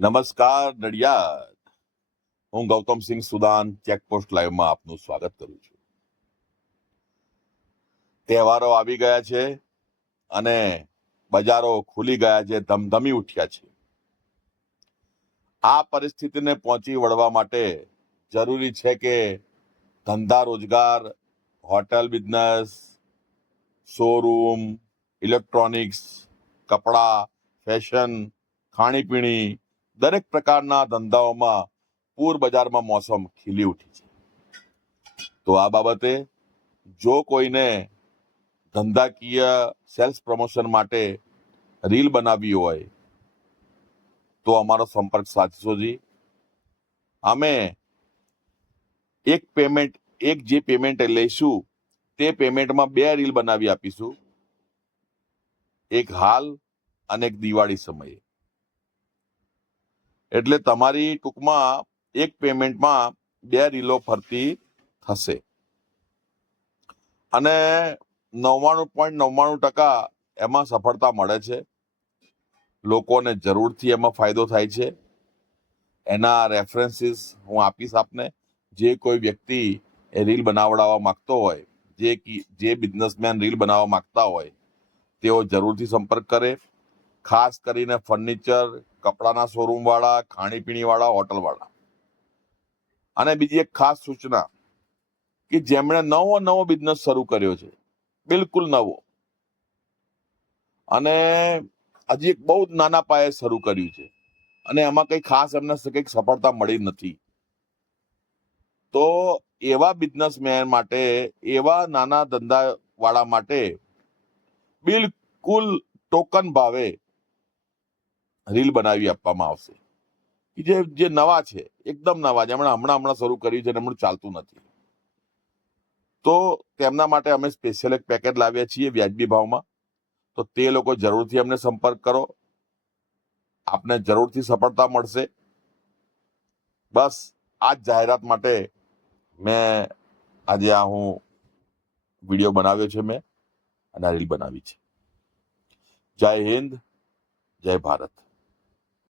નમસ્કાર નડિયાદ. હું Gautamsinh Sudan checkpost લાઈવમાં આપનું સ્વાગત કરું છું. તહેવારો આવી ગયા છે અને બજારો ખુલી ગયા છે, ધમધમી ઉઠ્યા છે. આ પરિસ્થિતિને પહોંચી વળવા માટે જરૂરી છે કે ધંધા રોજગાર, હોટેલ બિઝનેસ, શોરૂમ, ઇલેક્ટ્રોનિક્સ, કપડા, ફેશન, ખાણીપીણી દરેક પ્રકારના ધંધાઓમાં પૂર બજારમાં મોસમ ખીલી ઉઠી છે. તો આ બાબતે જો કોઈને ધંધાકીય સેલ્સ પ્રમોશન માટે રીલ બનાવવી હોય તો અમારો સંપર્ક સાધશો જી. અમે એક જે પેમેન્ટ લઈશું તે પેમેન્ટમાં 2 રીલ બનાવી આપીશું, એક હાલ અને એક દિવાળી સમયે. એટલે તમારી ટૂંકમાં એક પેમેન્ટમાં 2 રીલો ફરતી થશે અને 99.99% એમાં સફળતા મળે છે. લોકોને જરૂરથી એમાં ફાયદો થાય છે. એના રેફરન્સીસ હું આપીશ આપને. જે કોઈ વ્યક્તિ એ રીલ બનાવડાવવા માંગતો હોય, જે બિઝનેસમેન રીલ બનાવવા માંગતા હોય તેઓ જરૂરથી સંપર્ક કરે. ખાસ કરીને ફર્નિચર, કપડાના શોરૂમ વાળા, ખાણીપીણી વાળા, હોટલ વાળા. અને બીજી એક ખાસ સૂચના કે જેમણે નવો બિઝનેસ શરૂ કર્યો છે, બિલકુલ નવો, અને હજી એક બહુ જ નાના પાયે શરૂ કર્યું છે અને એમાં કઈ ખાસ એમને કઈક સફળતા મળી નથી, તો એવા બિઝનેસમેન માટે, એવા નાના ધંધા વાળા માટે બિલકુલ ટોકન ભાવે રીલ બનાવી આપવામાં આવશે. જે નવા છે, એકદમ નવા, જેમણે હમણાં શરૂ કર્યું છે, એમનું ચાલતું નથી, તો તેમના માટે અમે સ્પેશિયલ એક પેકેજ લાવ્યા છીએ વ્યાજબી ભાવમાં. તો તે લોકો જરૂરથી અમને સંપર્ક કરો, આપને જરૂરથી સફળતા મળશે. બસ આ જ જાહેરાત માટે મેં આજે હું વિડીયો બનાવ્યો છે મેં અને આ રીલ બનાવી છે. જય હિન્દ, જય ભારત.